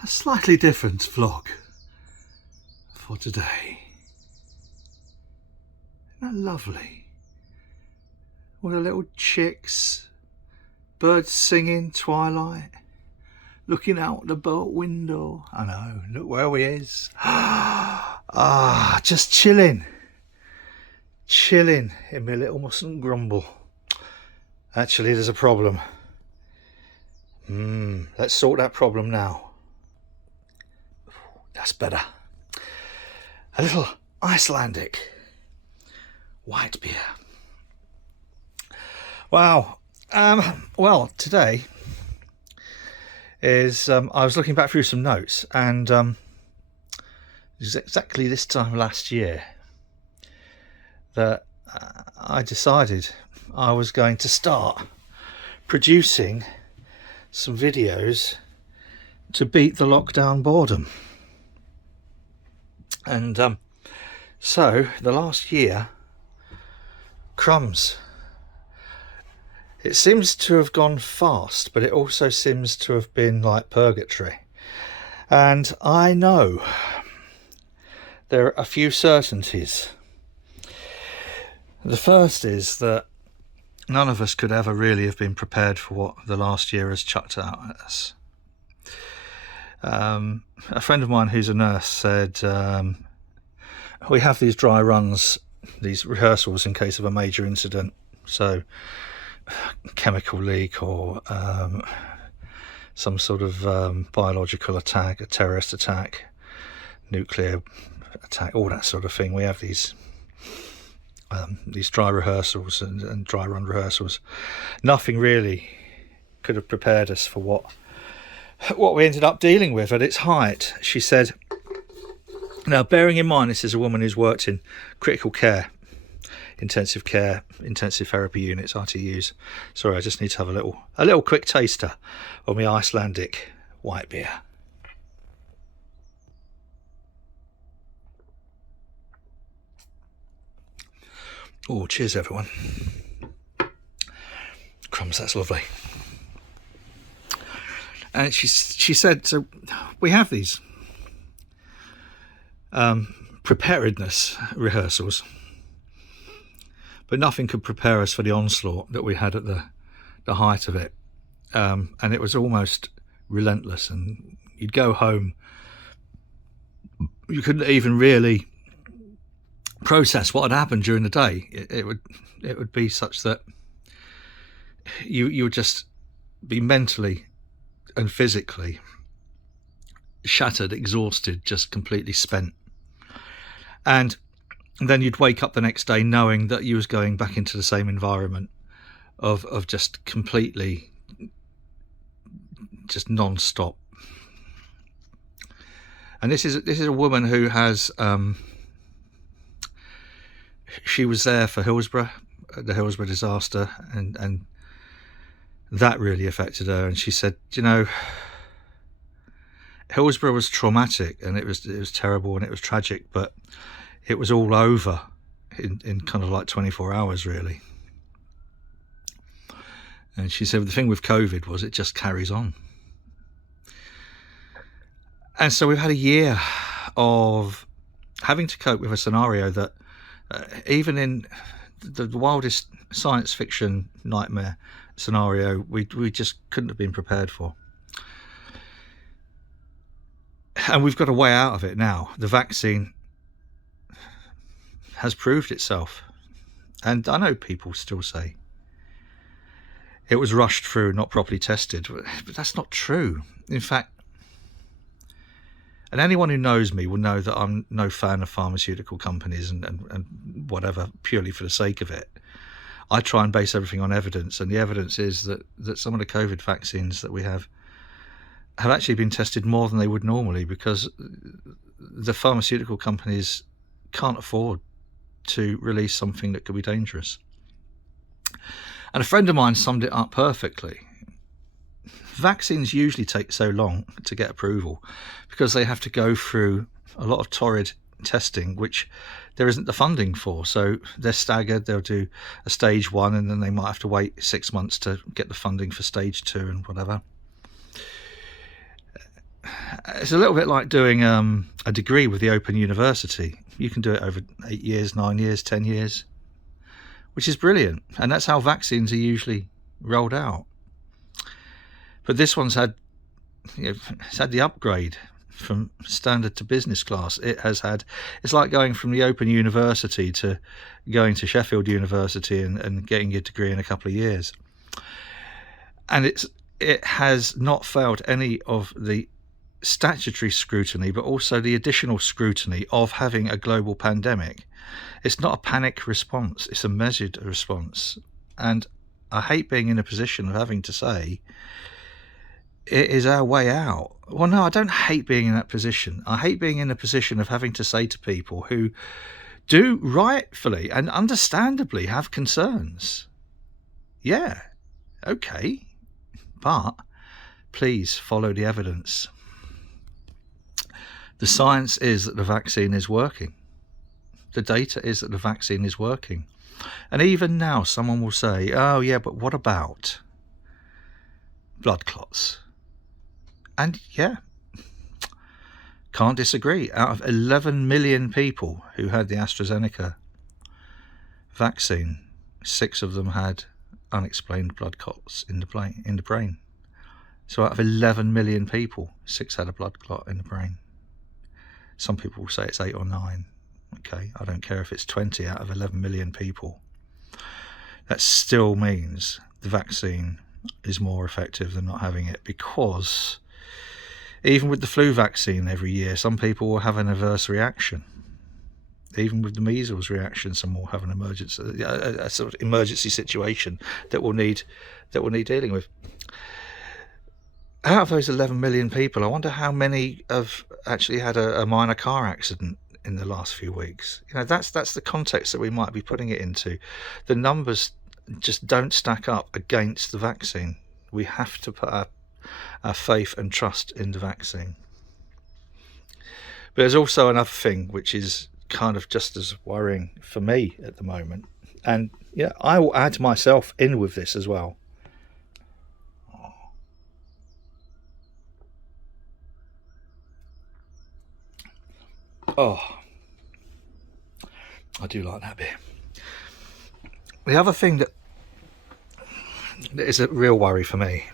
A slightly different vlog for today. Isn't that lovely? All the little chicks, birds singing, twilight, looking out the boat window. I know, look where we is. Just chilling in my little mustn't grumble. Actually, there's a problem. Let's sort that problem now. That's better. A little Icelandic white beer. Wow. Well, today is I was looking back through some notes, and it was exactly this time last year that I decided I was going to start producing some videos to beat the lockdown boredom. And so the last year, crumbs. It seems to have gone fast, but it also seems to have been like purgatory. And I know there are a few certainties. The first is that none of us could ever really have been prepared for what the last year has chucked out at us. A friend of mine who's a nurse said, we have these dry runs, these rehearsals in case of a major incident, so chemical leak or some sort of biological attack, a terrorist attack, nuclear attack, all that sort of thing. We have these dry rehearsals and dry run rehearsals. Nothing really could have prepared us for what we ended up dealing with at its height. She said, now bearing in mind this is a woman who's worked in critical care, intensive therapy units, ITUs. Sorry, I just need to have a little quick taster of my Icelandic white beer. Oh, cheers everyone. Crumbs, that's lovely. And she said, so we have these preparedness rehearsals, but nothing could prepare us for the onslaught that we had at the height of it. And it was almost relentless, and you'd go home, you couldn't even really process what had happened during the day. It would be such that you would just be mentally and physically shattered, exhausted, just completely spent. And then you'd wake up the next day knowing that you was going back into the same environment of just completely, just non-stop. And this is a woman who has she was there for Hillsborough, the Hillsborough disaster, and that really affected her. And she said, you know, Hillsborough was traumatic, and it was terrible, and it was tragic, but it was all over in kind of like 24 hours really. And she said the thing with COVID was it just carries on. And so we've had a year of having to cope with a scenario that even in the wildest science fiction nightmare scenario, we just couldn't have been prepared for. And we've got a way out of it now. The vaccine has proved itself. And I know people still say it was rushed through, not properly tested, but that's not true. In fact, and anyone who knows me will know that I'm no fan of pharmaceutical companies and whatever, purely for the sake of it. I try and base everything on evidence, and the evidence is that some of the COVID vaccines that we have actually been tested more than they would normally, because the pharmaceutical companies can't afford to release something that could be dangerous. And a friend of mine summed it up perfectly. Vaccines usually take so long to get approval because they have to go through a lot of torrid testing, which there isn't the funding for. So they're staggered. They'll do a stage 1, and then they might have to wait 6 months to get the funding for stage 2 and whatever. it's a little bit like doing a degree with the Open University. You can do it over 8 years, 9 years, 10 years, which is brilliant. And that's how vaccines are usually rolled out. But this one's had, it's had the upgrade from standard to business class. It's like going from the Open University to going to Sheffield University and getting your degree in a couple of years. And it has not failed any of the statutory scrutiny, but also the additional scrutiny of having a global pandemic. It's not a panic response, it's a measured response. And I hate being in a position of having to say it is our way out. Well, no, I don't hate being in that position. I hate being in a position of having to say to people who do rightfully and understandably have concerns, yeah, okay, but please follow the evidence. The science is that the vaccine is working. The data is that the vaccine is working. And even now someone will say, oh yeah, but what about blood clots? And yeah, can't disagree. Out of 11 million people who had the AstraZeneca vaccine, 6 of them had unexplained blood clots in the brain. So out of 11 million people, 6 had a blood clot in the brain. Some people will say it's 8 or 9. Okay, I don't care if it's 20 out of 11 million people. That still means the vaccine is more effective than not having it, because even with the flu vaccine every year, some people will have an adverse reaction. Even with the measles reaction, some will have an emergency, a sort of emergency situation that will need dealing with. Out of those 11 million people, I wonder how many have actually had a minor car accident in the last few weeks. That's the context that we might be putting it into. The numbers just don't stack up against the vaccine. We have to put our faith and trust in the vaccine. But there's also another thing which is kind of just as worrying for me at the moment, and yeah, I will add myself in with this as well. Oh, I do like that beer. The other thing that is a real worry for me,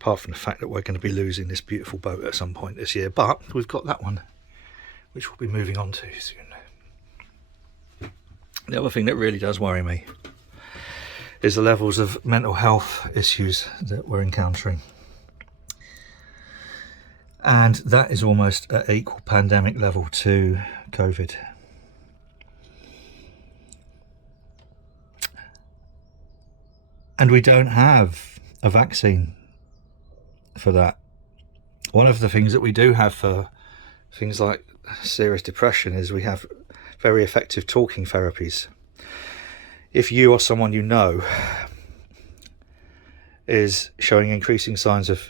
apart from the fact that we're going to be losing this beautiful boat at some point this year, but we've got that one, which we'll be moving on to soon. The other thing that really does worry me is the levels of mental health issues that we're encountering. And that is almost at equal pandemic level to COVID. And we don't have a vaccine for that. One of the things that we do have for things like serious depression is we have very effective talking therapies. If you or someone you know is showing increasing signs of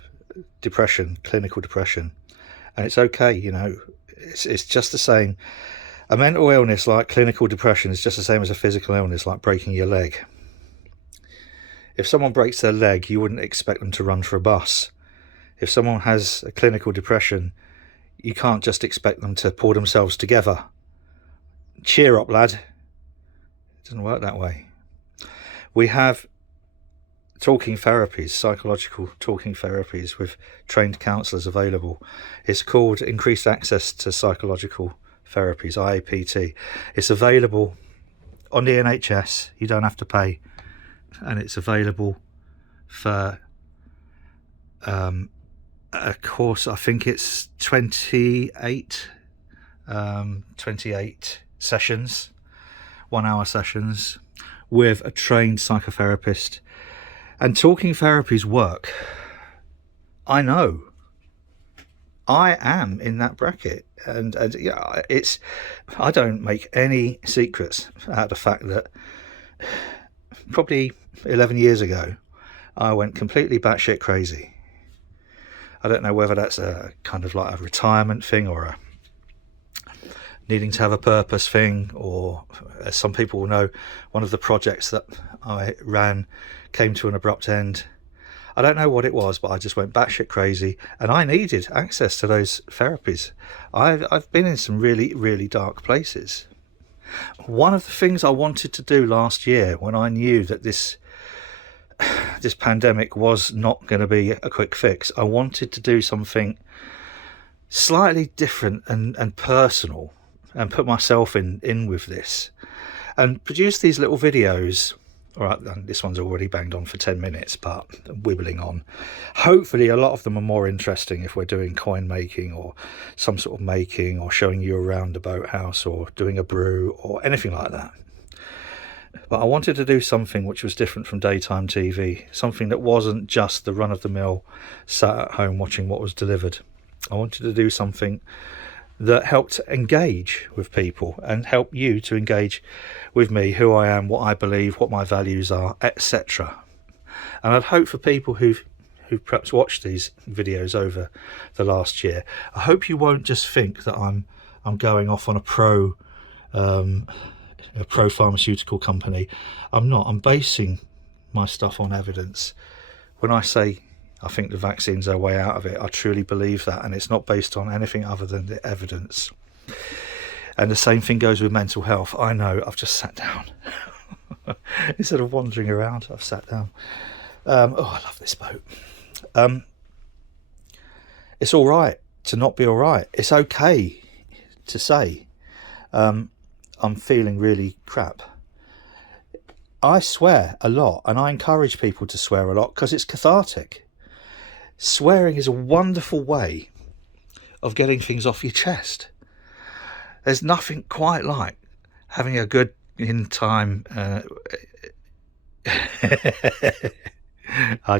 depression, clinical depression, and it's okay, it's just the same. A mental illness like clinical depression is just the same as a physical illness like breaking your leg. If someone breaks their leg, you wouldn't expect them to run for a bus. If someone has a clinical depression, you can't just expect them to pull themselves together. Cheer up, lad. It doesn't work that way. We have talking therapies, psychological talking therapies with trained counsellors available. It's called Increased Access to Psychological Therapies, IAPT. It's available on the NHS. You don't have to pay. And it's available for a course, I think it's 28 sessions, 1 hour sessions with a trained psychotherapist. And talking therapies work. I know. I am in that bracket, and yeah, I don't make any secrets out of the fact that probably 11 years ago I went completely batshit crazy. I don't know whether that's a kind of like a retirement thing or a needing to have a purpose thing, or as some people will know, one of the projects that I ran came to an abrupt end. I don't know what it was, but I just went batshit crazy, and I needed access to those therapies. I've been in some really, really dark places. One of the things I wanted to do last year, when I knew that this pandemic was not going to be a quick fix, I wanted to do something slightly different and personal, and put myself in with this, and produce these little videos. All right, this one's already banged on for 10 minutes, but wibbling on. Hopefully a lot of them are more interesting if we're doing coin making or some sort of making, or showing you around a boathouse, or doing a brew or anything like that. But I wanted to do something which was different from daytime TV, something that wasn't just the run-of-the-mill sat at home watching what was delivered. I wanted to do something that helped engage with people, and help you to engage with me, who I am, what I believe, what my values are, etc. And I'd hope for people who've perhaps watched these videos over the last year, I hope you won't just think that I'm going off on a pro pharmaceutical company. I'm not. I'm basing my stuff on evidence. When I say I think the vaccine's our way out of it, I truly believe that, and it's not based on anything other than the evidence. And the same thing goes with mental health. I know, I've just sat down. Instead of wandering around, I've sat down. I love this boat. It's all right to not be all right. It's okay to say, I'm feeling really crap. I swear a lot, and I encourage people to swear a lot because it's cathartic. Swearing is a wonderful way of getting things off your chest. There's nothing quite like having a good in time. I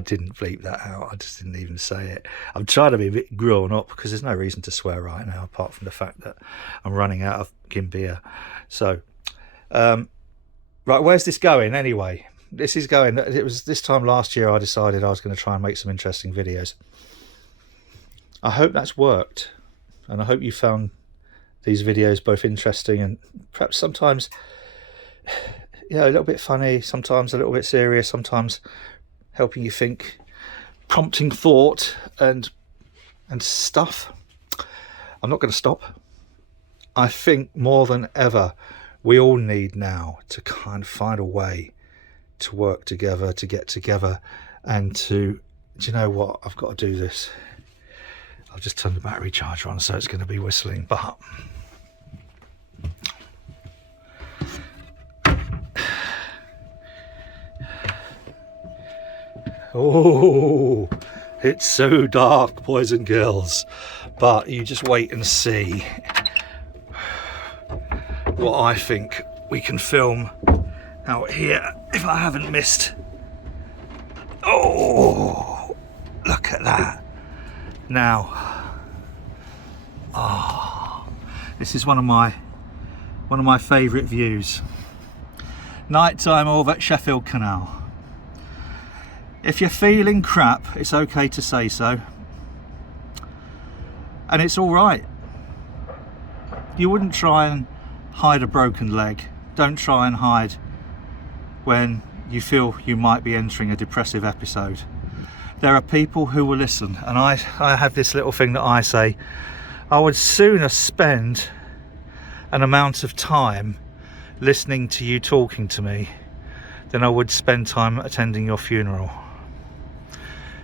didn't bleep that out. I just didn't even say it. I'm trying to be a bit grown up because there's no reason to swear right now, apart from the fact that I'm running out of gimbia. So, right, where's this going anyway? This is going, it was this time last year I decided I was going to try and make some interesting videos. I hope that's worked, and I hope you found these videos both interesting and perhaps sometimes, a little bit funny, sometimes a little bit serious, sometimes helping you think, prompting thought and stuff. I'm not going to stop. I think more than ever we all need now to kind of find a way to work together, to get together, and do you know what? I've got to do this. I've just turned the battery charger on, so it's going to be whistling, but oh, it's so dark, boys and girls, but you just wait and see what I think we can film out here if I haven't missed. Oh, look at that. Now, this is one of my favourite views. Nighttime over at Sheffield Canal. If you're feeling crap, it's okay to say so, and it's all right. You wouldn't try and hide a broken leg. Don't try and hide when you feel you might be entering a depressive episode. There are people who will listen, and I have this little thing that I say, I would sooner spend an amount of time listening to you talking to me than I would spend time attending your funeral.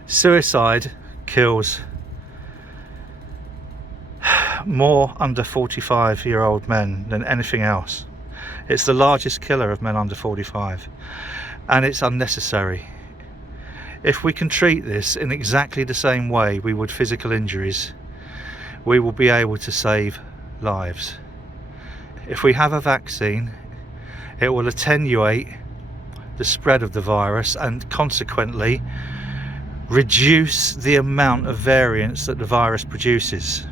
Suicide kills more under 45-year-old men than anything else. It's the largest killer of men under 45, and it's unnecessary. If we can treat this in exactly the same way we would physical injuries, we will be able to save lives. If we have a vaccine, it will attenuate the spread of the virus and consequently reduce the amount of variants that the virus produces.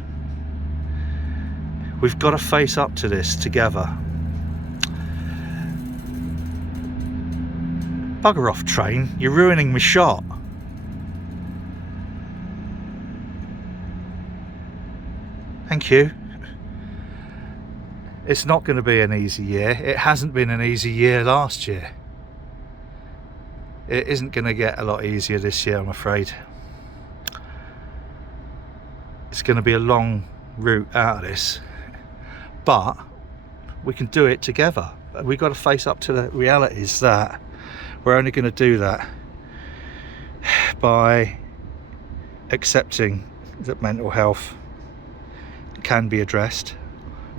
We've got to face up to this together. Bugger off, train, you're ruining my shot. Thank you. It's not going to be an easy year. It hasn't been an easy year last year. It isn't going to get a lot easier this year, I'm afraid. It's going to be a long route out of this, but we can do it together. We've got to face up to the realities that we're only going to do that by accepting that mental health can be addressed.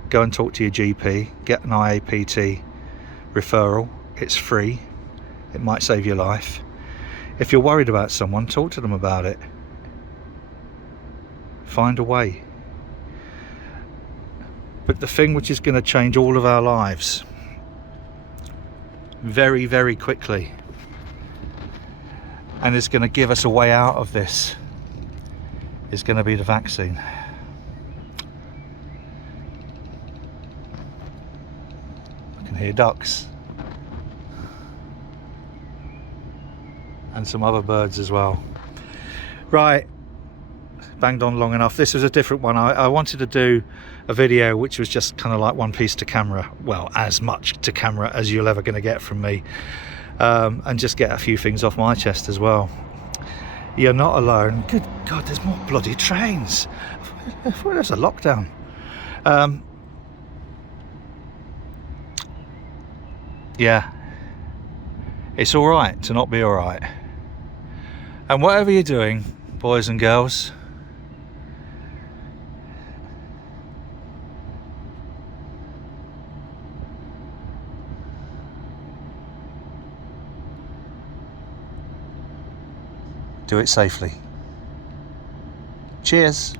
Go and talk to your GP, get an IAPT referral. It's free. It might save your life. If you're worried about someone, talk to them about it. Find a way. But the thing which is going to change all of our lives very, very quickly, and is going to give us a way out of this, is going to be the vaccine. I can hear ducks and some other birds as well. Right, banged on long enough. This was a different one. I wanted to do a video which was just kind of like one piece to camera, well, as much to camera as you're ever going to get from me, and just get a few things off my chest as well. You're not alone. Good God, there's more bloody trains. I thought there's a lockdown. Yeah, it's all right to not be all right. And whatever you're doing, boys and girls, do it safely. Cheers.